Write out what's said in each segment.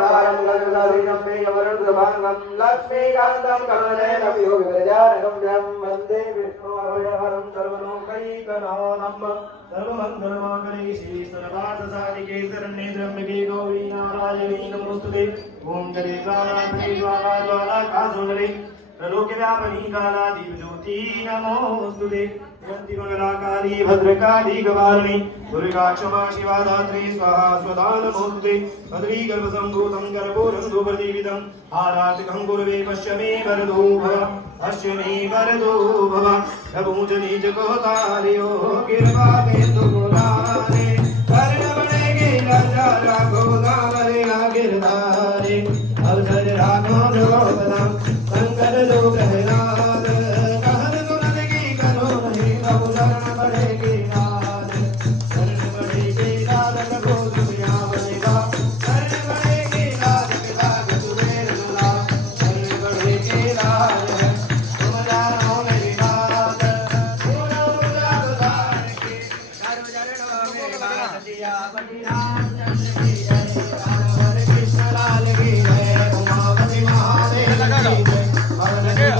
दारं गजदारीनं मे अवरुद्धभागं लक्ष्मीकान्तं करुणेनवियोगविरजानगम्यं वन्दे विष्णुहरं सर्वलोकैकनाथं सर्वमङ्गलमाङ्गल्ये श्रीसर्वार्थसाधिके शरण्ये त्र्यम्बके गौरी नारायणी नमोस्तुते ओम गणेशाय ज्वाला कासुंदरी लोकव्यापिनी कालादीप ज्योति नमोस्तुते जयंती मंगलाकाली भद्रकाली गवारिणी दुर्गा क्षमा शिवा धात्री स्वाहा स्वधा नमोस्तुते भद्री गर्भसंभूतं गर्भोरन्धो प्रदीपितम् आराधिकं गुरुवे पश्चिमे वरदो भव प्रभुजनी जगोतारियो कृपा बिंदु मुरारे कर्णवणे गिरजा राघो दामरे गिरधारे अवसर राघो जोगदाम संकट दुख हरनाथ कहन सुनत की करो नहीं प्रभु शरण पड़ेगी नाथ शरण पड़ेगी नाथ प्रभु दुनिया बनेगा शरण पड़ेगी नाथ पिता कुबेर दुला शरण पड़ेगी नाथ तुम जानो मेरी बात पूरा पूरा उदार की करो चरणों में बात दिया बड़ी रामचंद्र की जय राम कृष्ण लाल की जय उमापति महादेव की जय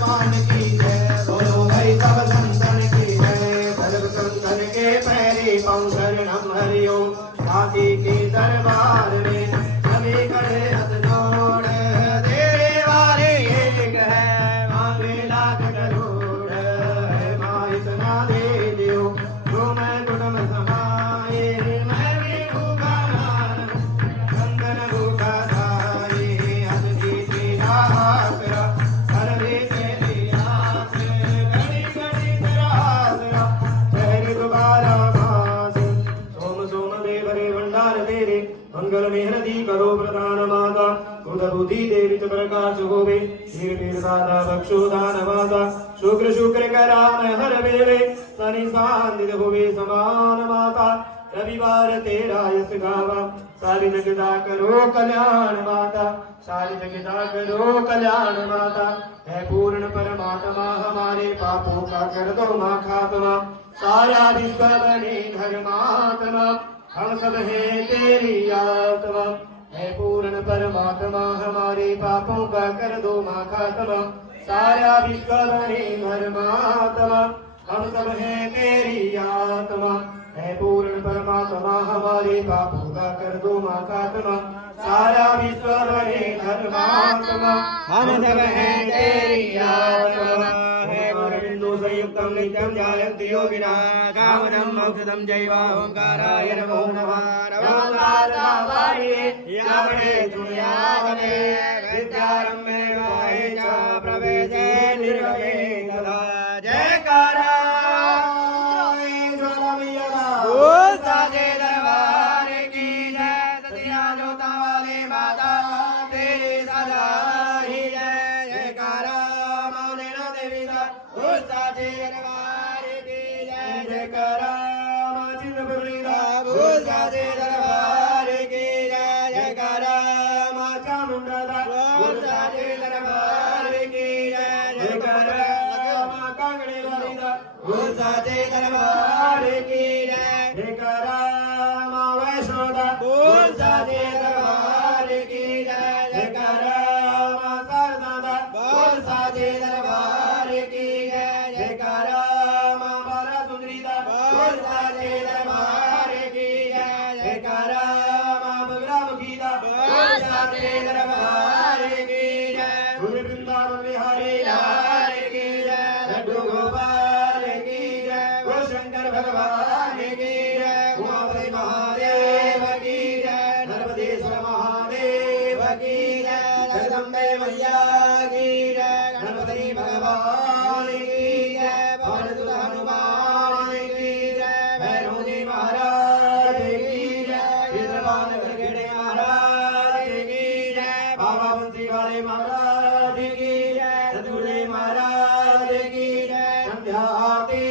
मान की जय बोलो भाई सब संतन की जय सर्व संतन के पैरी पाँव शरणम हरिओम हाथी के दरबार में सभी खड़े हाथ जोड़ तेरे वारे एक है मांगे लाख करोड़ है माँ इतना दे दियो जो मैं कुटुंब समाए मैं भी भूखा मान कंदन भूखा धारे हद की तेरा आसरा मंगल मेहनती करो प्रदान माता बुध बुद्धि देवी च प्रकाश होवे शीर पीर दाता बक्षो दान माता शुक्र शुक्र करान हर वेले शनि सांदित होवे समान माता रविवार तेरा यश गावा सारी जगदा करो कल्याण माता सारी जगदा करो कल्याण माता है पूर्ण परमात्मा हमारे पापों का कर दो माँ खात्मा सारा विश्व बने धर्मात्मा हम सब हैं तेरी आत्मा है पूर्ण परमात्मा हमारे पापों का कर दो माँ खात्मा सारा विश्व बने धर्मात्मा हम सब हैं तेरी आत्मा है पूर्ण परमात्मा हमारे पापों का कर दो माँ खात्मा सारा विश्व बने धर्मात्मा हम सब हैं तेरी आत्मा बिंदु संयुक्तं नित्यं ध्यायन्ति योगिनः कामनं मोक्षदं चैव ओंकाराय नमो नमः नमस्कारवाणी यावने दुनियावने विद्यारम्भे वाहे च प्रवेशे निर्गमे तदा जयकारा बोल साजे दरबार की जय सतिया जोता वाले माता तेरी सदा ही जय जयकारा मौनेना देवी दा बोल साजे दरबार की जय जयकारा चिन्नपुरी दा बोल साजे दरबार की जय जयकारा मां चामुंडा दा बोल साजे दरबार की जय जयकारा मां कांगड़ी वाली दा बोल साजे दरबार की जय जयकारा मां वैष्णो दा बोल साजे दरबार की जय जयकारा मां शारदा दा बोल साजे दरबार की जय जयकारा मां बाला सुंदरी दा बोल साजे दरबार की जय जयकारा मां बगलामुखी दा बोल साजे दरबार की जय वृंदावन बिहारी लाल की जय लड्डू गोपाल की जय वो शंकर भगवान की जय उमापति महादेव की जय नर्मदेश्वर महादेव की जय जगदम्बे मैया की जय गणपति भगवान की जय पवन सुत हनुमान की जय भैरव जी महाराज की जय इंद्रपाल गड़गड़े महाराज की जय बाबा बंसी वाले महाराज की जय सतगुरु महाराज की जय संध्या आरती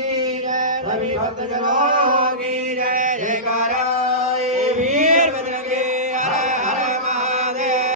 की जय सभी भक्त जनों की जय जयकारा